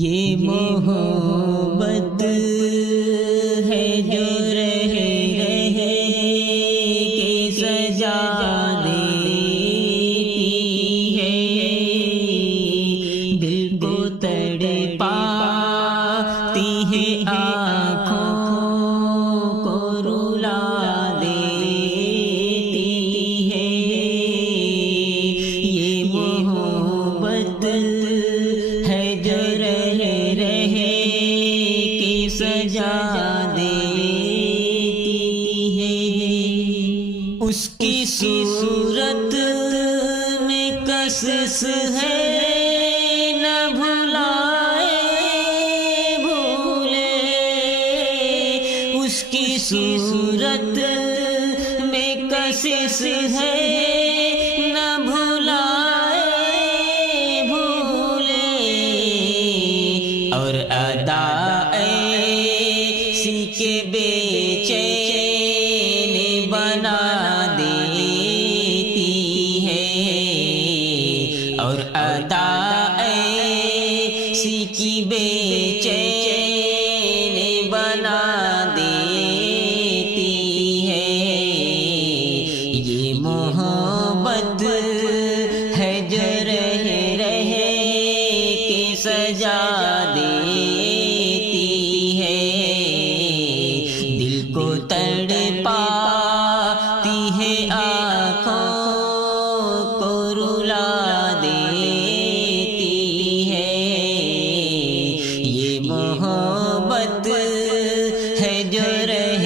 یہ محبت ہے جو رہے کے سجا دیتی ہے، دل کو تڑپاتی ہے، آنکھوں کو رلا دیتی ہے۔ یہ محبت ہے جو سجا دیتی ہے۔ اس کی صورت میں کشش ہے، نہ بھلائے بھولے۔ اس کی صورت میں کشش ہے، نہ بھلائے بھولے۔ اور ادا کے بے چین بنا دیتی ہے، اور ادا ایسی کی بے چین بنا دیتی ہے۔ یہ محبت ہے جو رہ کے سجا دیتی ہے، تڑپاتی ہے، آنکھوں کو رلا دیتی ہے۔ یہ محبت ہے جو رہ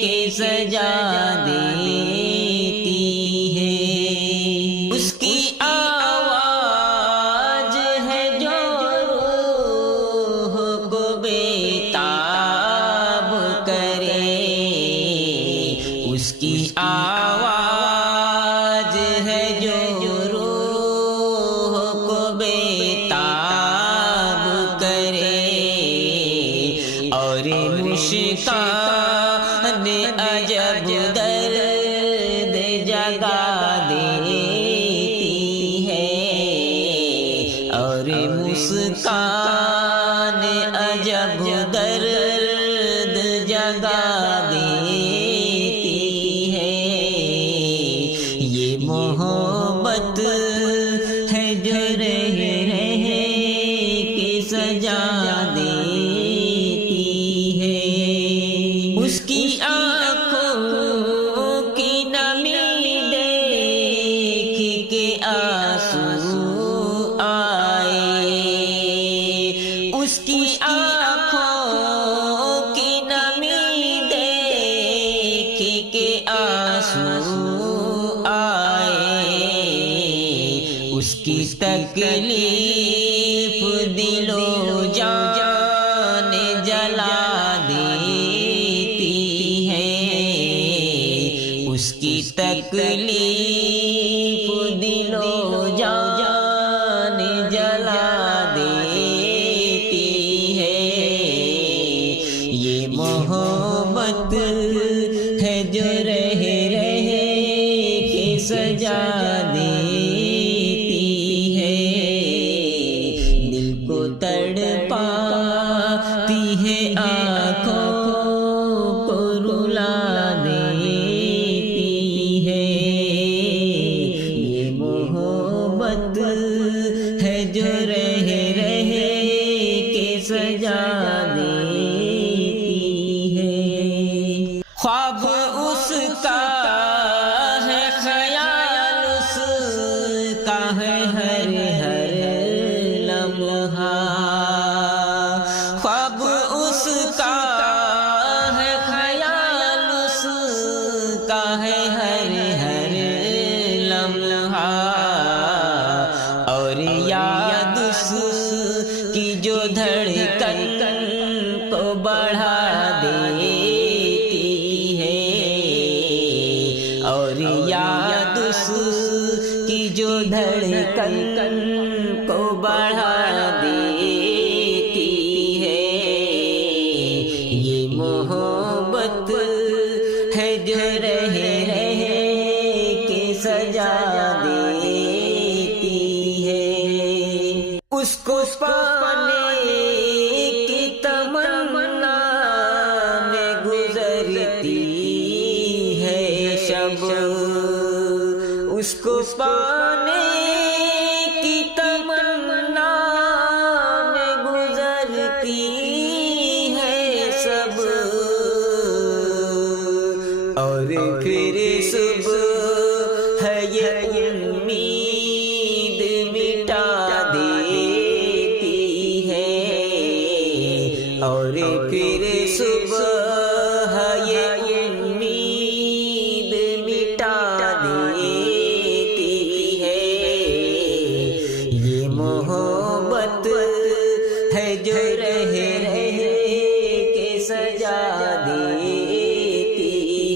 کے سجا دیتی ہے۔ اس کی آواز ہے جو روح کو بیتاب کرے، اس کی آواز ہے جو روح کو بیتاب کرے، اور مشکان عجب درد جگا دیتی ہے، اور مسکان عجب درد جگا دیتی ہے۔ یہ محبت ہے جو رہ کے سجا دیتی ہے۔ اس کی آنکھوں کی نمی دیکھ کے آنسو آئے، اس کی آنکھوں کی نمی دیکھ کے آنسو آئے، اس کی تکلیف دل و جان جلا دیتی ہے، اس کی تکلیف دل و جان جلا دیتی ہے۔ یہ محبت ہے جو رہ کے سجا دیتی ہے، دل کو تڑپاتی ہے، آنکھوں کو رلا دیتی ہے۔ یہ محبت ہے جو رہ کے سجا دیتی ہے۔ خواب اس کا ہے، خیال اس کا ہے، ہر لمحہ۔ خواب اس کا ہے، خیال اس کا ہے، ہر لمحہ۔ اور یاد اس کی جو دھڑکن کو بڑھا دیتی ہے، اور یاد اس کی جو دھڑکن کو بڑھا دیتی ہے۔ یہ محبت ہے جو رہ کے سجا دیتی ہے۔ اس کو پانے کی تمنا میں گزرتی ہے شب، اس کو پانے کی تمنا میں گزرتی ہے سب، اور پھر صبح ہے یہ امید مٹا دیتی ہے، اور پھر صبح ہے یہ امید مٹا دیتی ہے، یہ محبت ہے جو رہ کے سجا دیتی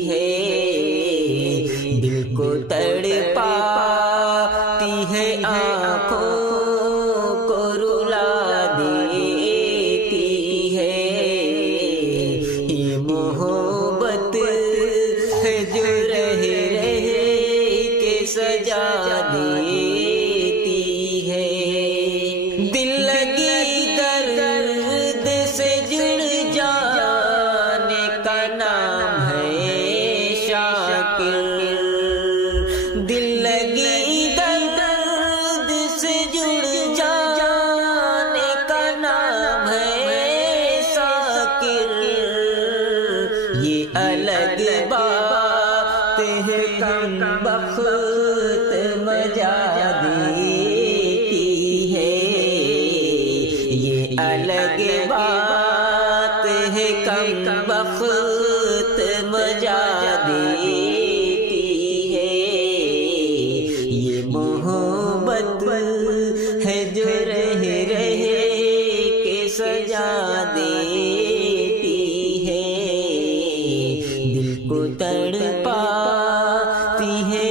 ہے، دل کو تڑپاتی ہے آنکھوں کو رلا دیتی ہے، یہ محبت ہے جو رہ کے سجا دیتی ہے، دل لگی درد سے جڑ جانے کا نام ہے شاکر، دل لگی درد سے جڑ جانے کا نام ہے شاکر، یہ الگ بات ہے کم بخت مجا دیتی ہے، یہ الگ بات ہے کم بخت مجا دیتی ہے، یہ محبت ہے جو رہ کے سجا دیتی ہے، دل کو تڑپاتی ہے